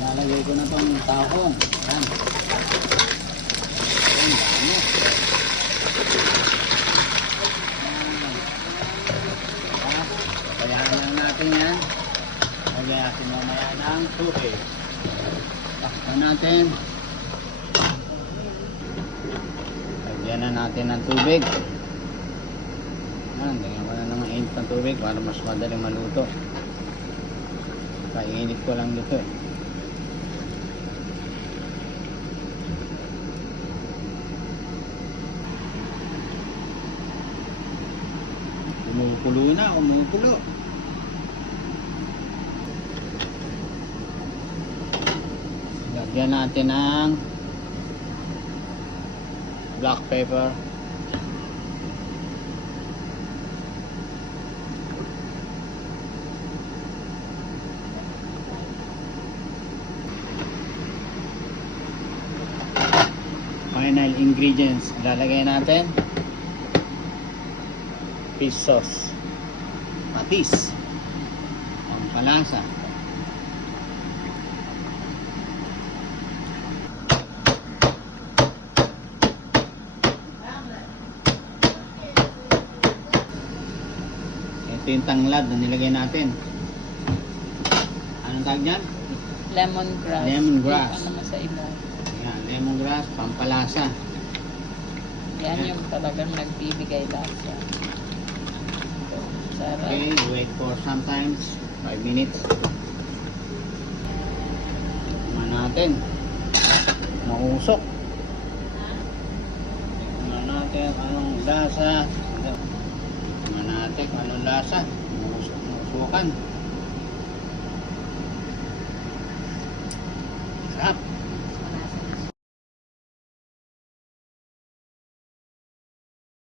Nalagay ko na itong tahong. Yan. Yan, dami. Kaya lang natin yan. Lagyan natin mamaya ng tubig. Takpan natin. Lagyan na natin ng tubig. Yan, lagyan ko na ng mainit ng tubig para mas madaling maluto. Kainit ko lang dito eh. Kumukulo na, kumukulo. Lagyan natin ng black pepper. Final ingredients, lalagay natin fish sauce, patis, pampalasa, ito yung tanglad na nilagay natin. Anong tawag dyan? Lemongrass. Lemongrass. Ano naman sa iba? Yan, lemongrass, pampalasa. Yan yung talagang nagbibigay lasa. Sarap. Okay, wait for sometimes 5 minutes. Tingnan natin. Mausok. Tingnan natin anong lasa. Tingnan natin anong lasa. Mausukan. Sarap.